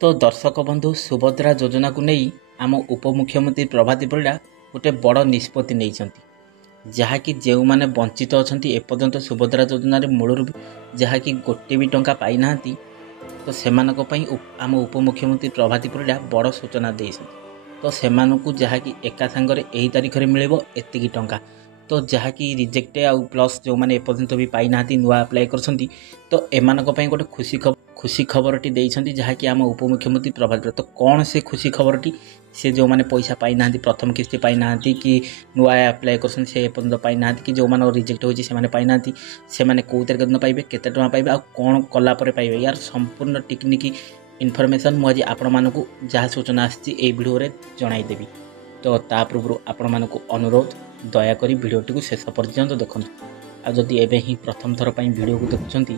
तो दर्शक बंधु सुभद्रा योजना को नहीं आम उपमुख्यमंत्री प्रभाती परिड़ा गोटे बड़ निष्पत्ति नहीं जहाँकि जो मैंने वंचित अच्छा एपर्यंत सुभद्रा योजन मूलर जहाँकि गोटे भी टंका पाई ना तो से आम उपमुख्यमंत्री प्रभाती परिड़ा बड़ सूचना दे तो से जहाँकि एका सांगरे यही तारीख में मिल एति टंका तो जहाँकि रिजेक्ट आउ प्लस जो मैंने एपर्यंत भी पाई ना नुआ आप्लाय कर तो एम गोटे खुशी खबरटी देती जहाँकि आम उपमुख्यमंत्री प्रभाती तो कौन से खुशी खबरटी से जो मैंने पैसा पाई ना प्रथम किस्ती पाई ना कि नुआ आप्लाय कर पर्यटन पाई ना कि जो मैंने रिजेक्ट होती से पाई ना से कौ तारीख दिन पाइबे केते टଙ୍କା पाइबे आ कौन कला पाइबे यार संपूर्ण टेक्निक इनफॉरमेशन मुझे आपण मानक जहाँ सूचना आसी भिडियो जनईदेवी तो ता पूर्व आपण मानक अनुरोध दयाकोरी भिडियोटी को शेष पर्यंत देखो आ जदि एबे ही प्रथम थर पर भिडियो को देखुंत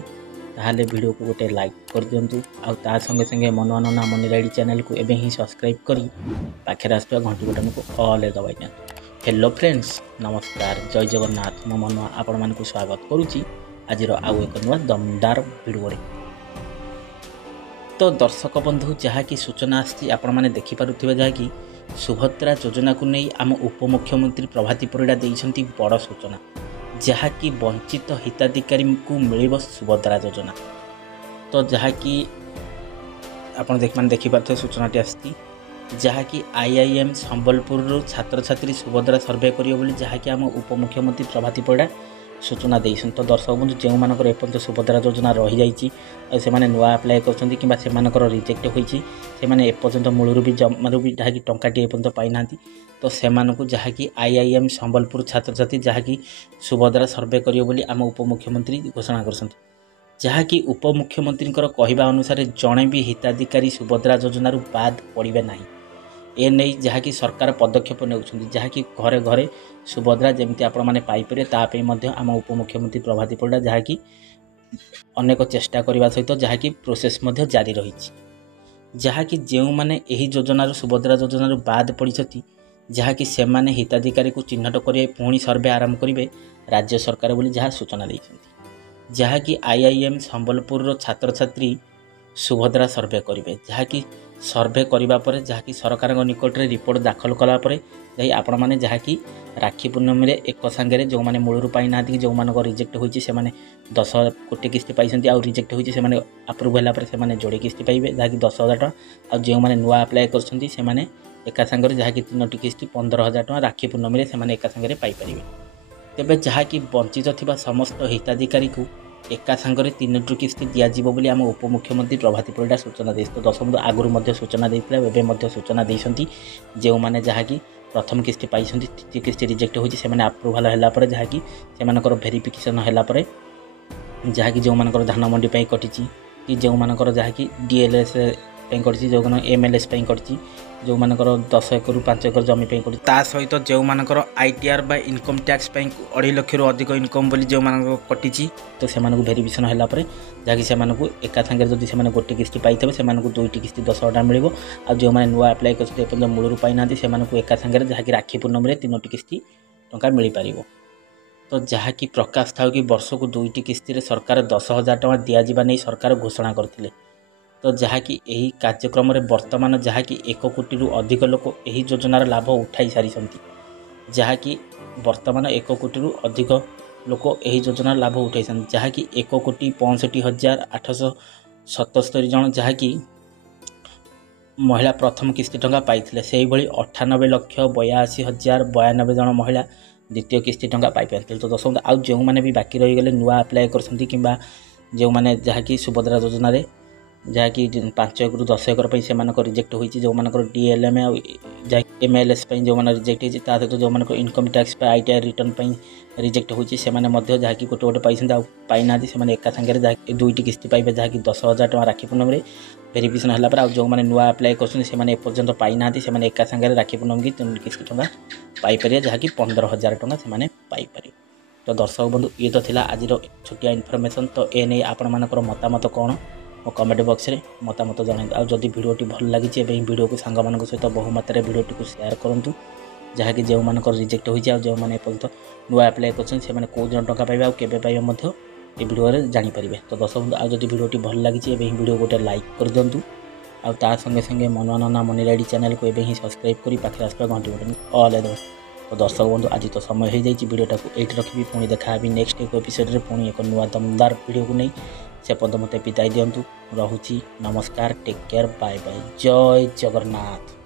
ताहले भिडियो को गोटे लाइक कर दिंतु आ संगे संगे मनोहन नाम निराड़ी चैनल को एबे ही सब्सक्राइब करी पाखे आसुवा घंटी बटन को ऑल दबाई दिखाँ। हेलो फ्रेंड्स नमस्कार जय जगन्नाथ मो मनोआ आपण मानक स्वागत करुच्ची आज आउ एक नुआ दमदार भिडियो। तो दर्शक बंधु जहाँकि सूचना आसी आपण मैंने देखिपे जहाँकि सुभद्रा योजना को नहीं आम उपमुख्यमंत्री प्रभाती परिड़ा देती बड़ सूचना जहाँकि वंचित हिताधिकारी को मिल सुभद्रा योजना तो जहाँकि आप देखिपे सूचनाटी आसी जहाँकि आईआईएम संबलपुर छात्र छात्री सुभद्रा सर्वे करेंगे जहाँकि आम उपमुख्यमंत्री प्रभाती परिड़ा सूचना देते तो दर्शक बंधु जो मानकर एपर्यंत सुभद्रा योजना रही जाए नुआ आप्लाय कर रिजेक्ट होती एपर्यंत मूलर भी जमार भी जहाँकि टंकाटी एपर्यंत पाई ना तो से जहाँकि आईआईएम संबलपुर छात्र छात्री जहाँकि सुभद्रा सर्वे करेंगे आम उपमुख्यमंत्री घोषणा कर जहाँकि उपमुख्यमंत्री कहवा अनुसार जड़े भी हिताधिकारी सुभद्रा योजन बाद पड़े ना ए नहीं जहाँकि सरकार पदक्षेप नेउछन्ति जहाँकि घरे घरे सुभद्रा जमी आपण मैंने पाइपर तापे आम उपमुख्यमंत्री प्रभाती परिड़ा जहाँकि अनेक चेष्टा करने सहित जहाँकि प्रोसेस जारी रही जहाँकि जो मैंने यही योजन सुभद्रा योजन बाद पड़ी जहाँकि से हिताधिकारी को चिन्हट करेंगे पुणी सर्वे आरंभ करेंगे राज्य सरकार बोली जहाँ सूचना देती जहाँकि आईआईएम संबलपुर छात्र छात्री सुभद्रा सर्वे करेंगे जहाँकि सर्वे करने पर जहाँकि सरकार निकट में रिपोर्ट दाखल कलापर आपण मैंने जहाँकि राखी पूर्णमी में एक सांगे जो मैंने मूलर पाई ना कि जो मान रिजेक्ट होती से 10 कोटी किस्ती पाई आउ रिजेक्ट होती से अप्रूव होगापर से जोड़े किस्ती पाइबे जहाँकि 10,000 टଙ୍କା जो मैंने नुआ आप्लाय कर एका सांगे जहाँकि 3टी किस्ती 15,000 टଙ୍କା राखी पूर्णमी में एका सांगे पाइपर तेबे जहाँकि वंचित थिबा समस्त हिताधिकारी को एका सांगे 3टी किस्ती दिज्व बोली आम उपमुख्यमंत्री प्रभाती परिड़ा सूचना दे तो दर्शक आगुरी सूचना देते एवं सूचना देती जो मैंने जहाँकि प्रथम किस्ती पाई तृतीय किस्ती रिजेक्ट होती से अप्रूवाल होगापर जहाँकि से भेरिफिकेसन होगापर जहाँकि जो मानकर धान मंडी कटी कि जो मानकर जहाँकि डीएलएस कटी जो एमएलएस कटी जो मानकर 10 एकड़ 5 एकड़ जमी कटी ता सहित जो मानकर आईटीआर बा इनकम टैक्स 2.5 लाख अधिक इनकम बोली जो मानकर कटी तो से भेरिफिकेसन होगापर जहाँकि से एका सांगे जब से गोटे किस्ती पाई से 2टी किस्ती 10,000 टଙ୍କା मिल आ जो मैंने नुआ आप्लाय कर मूलर पाई ना से एका सांगे जहाँकि राखी पूर्णमी में 3टी किस्ती टଙ୍କା मिल पार तो जहाँकि प्रकाश था कि वर्ष को 2टी किस्ती सरकार 10,000 टଙ୍କା दिज्व नहीं सरकार घोषणा करते तो जहाँकि यही कार्यक्रम में वर्तमान जहाँकि 1 कोटी अधिक लोक यही योजनार लाभ उठाई सारी जहाँकि वर्तमान 1 कोटी अधिक लोक यही योजनार लाभ उठाई जहाँकि 1,65,877 जन जहाँकि महिला प्रथम किस्ती टଙ୍କା पाई से 98,82,092 जन महिला द्वितीय किस्ती टଙ୍କା पाई तो दर्शक आउ जो मैंने भी बाकी रहीगले नुआ आप्लाय कर जो मैंने जहाँकि सुभद्रा योजन जहाँकि 5 एकड़ 10 एकड़ से रिजेक्ट होती जो मान डीएलएम एमएलएस जो मैंने रिजेक्ट होती सहित जो मान income tax ITR return reject होती से जहाँकि गोटे गोटे पाई पाई ना से एका सांगे जहाँकि 2टी किस्ती पाइबे जहाँकि 10,000 टଙ୍କା राखी पूर्णमी में भेरिफिकेसन होगापर आ जो मैंने नुआ आप्लाय कर पाई ना से एका सांगे राखी पूर्णमी की 3टी किस्ती टଙ୍କା पाइपर जहाँकि 15,000 टଙ୍କା से पाइपर तो दर्शक बंधु ये तो थिला आज छोटिया इनफॉरमेशन तो ए नहीं आपण मानकर मतामत कौन मो कमेंट बॉक्स रे मतामत जणाइए आ जदि भिडियोटी भल लगी भिडियो को सांग मान सहित बहुमात्रा भिडियोटी को शेयर करूँ जहाँकि जो मान रिजेक्ट होती जो मैंने एपर्यंत नुआ आप्लाय कर कौ दिन टଙ୍କା पाइबे आ केबे पाइबे ये भिडियो जानीपर तो दर्शक बंधु आज भिडियोटी भल लगी भिडियो गोटे लाइक कर दिंतु ଆଉ ତା संगे संगे मनवा नना मनी लाइडी चैनल को एवं ही सब्सक्राइब करी पाखे आसपा घंटी बटन ऑल है तो दर्शक बंधु आज तो समय हो जाए वीडियोटा को ये रखी पुणी देखा नेक्स्ट एक एपिसोड पुणी एक नुआ दमदार वीडियो को नहीं से पद मत विदाय दिंतु। रोची नमस्कार, टेक केयर, बाय बाय, जय जगन्नाथ।